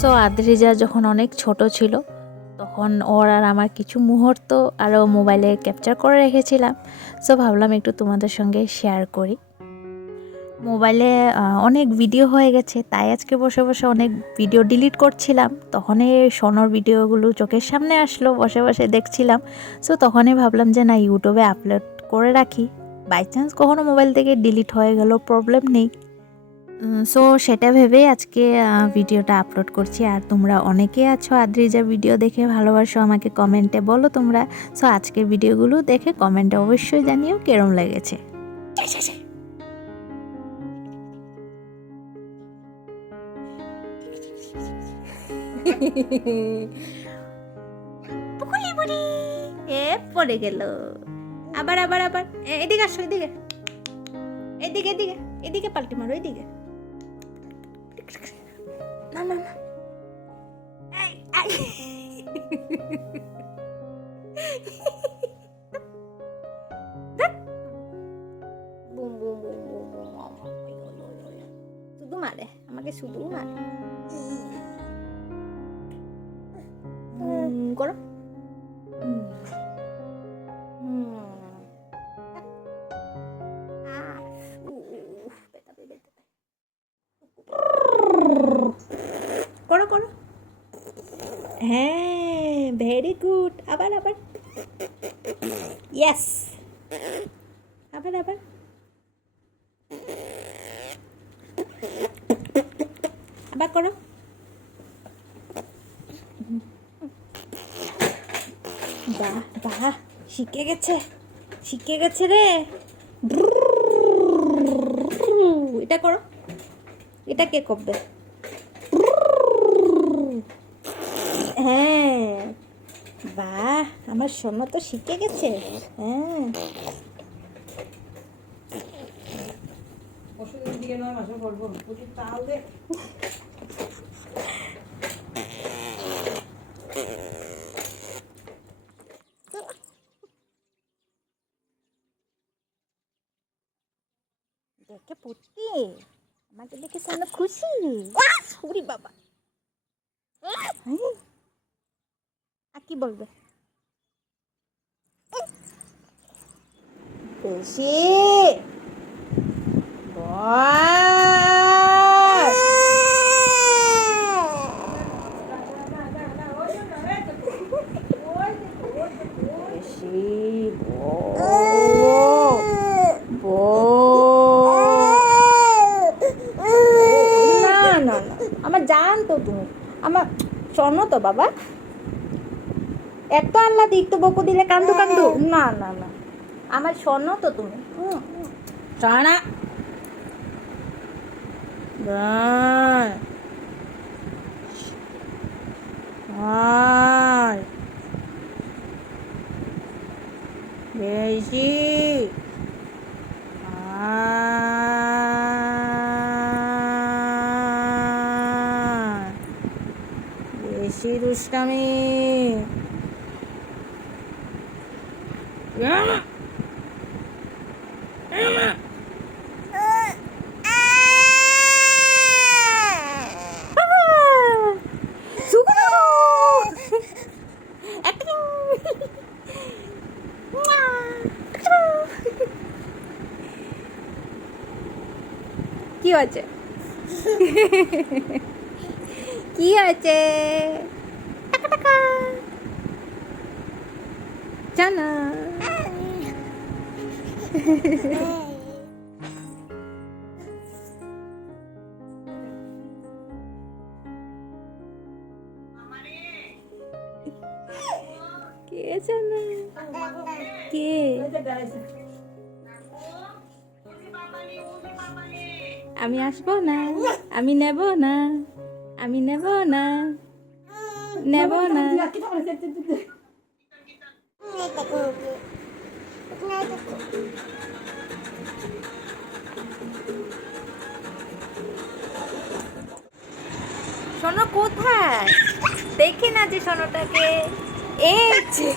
So Adrija যখন অনেক ছোট ছিল তখন ওর আর আমার কিছু মুহূর্ত আরও মোবাইলে ক্যাপচার করে রেখেছিলাম। সো ভাবলাম একটু তোমাদের সঙ্গে শেয়ার করি। মোবাইলে অনেক ভিডিও হয়ে গেছে, তাই আজকে বসে বসে অনেক ভিডিও ডিলিট করছিলাম। তখনই সোনর ভিডিওগুলো চোখের সামনে আসলো, বসে বসে দেখছিলাম। সো তখনই ভাবলাম যে না, ইউটিউবে আপলোড করে রাখি, বাই চান্স কখনো মোবাইল থেকে ডিলিট হয়ে গেল প্রবলেম নেই। সো সেটা ভেবেই আজকে ভিডিওটা আপলোড করছি। আর তোমরা অনেকে আছো আদ্রিজা ভিডিও দেখে ভালোবাসো, আমাকে কমেন্টে বলো তোমরা। সো আজকের ভিডিওগুলো দেখে কমেন্টে অবশ্যই জানিও কেরম লেগেছে। পড়ে গেল। আবার আবার আবার এদিকে আসো, এদিকে এদিকে এদিকে এদিকে পাল্টি মারো, এদিকে। না না না, শুধু মারে আমাকে, শুধু মারে। করো। করো করো, হ্যাঁ ভেরি গুড। আবার আবার, ইয়েস, আবার আবার। আবার করো। বাহ বাহ, শিখে গেছে, শিখে গেছে রে। এটা করো, এটা কে করবে? হ্যাঁ বাহ, আমার সোনা তো শিখে গেছে। হ্যাঁ দেখে পুটি আমাকে দেখে সোনা খুশি। ওরে বাবা, আর কি বলবে? বেশি আমার জান তো তুমি, আমার শোনো তো বাবা, এত আল্লাহ দিক তো বকু দিলে কান্দু কান্দু। না না না, আমার শোনো তো তুমি, শোনা। বেশি বেশি দুষ্টামি। কি হয়েছে? কি হয়েছে? টাকা টাকা জানা। কে জানা কে? আমি আসবো না, আমি নেব না, আমি নেব না, নেব না। সোনা কোথায়? দেখি না যে সোনাটাকে। এই যে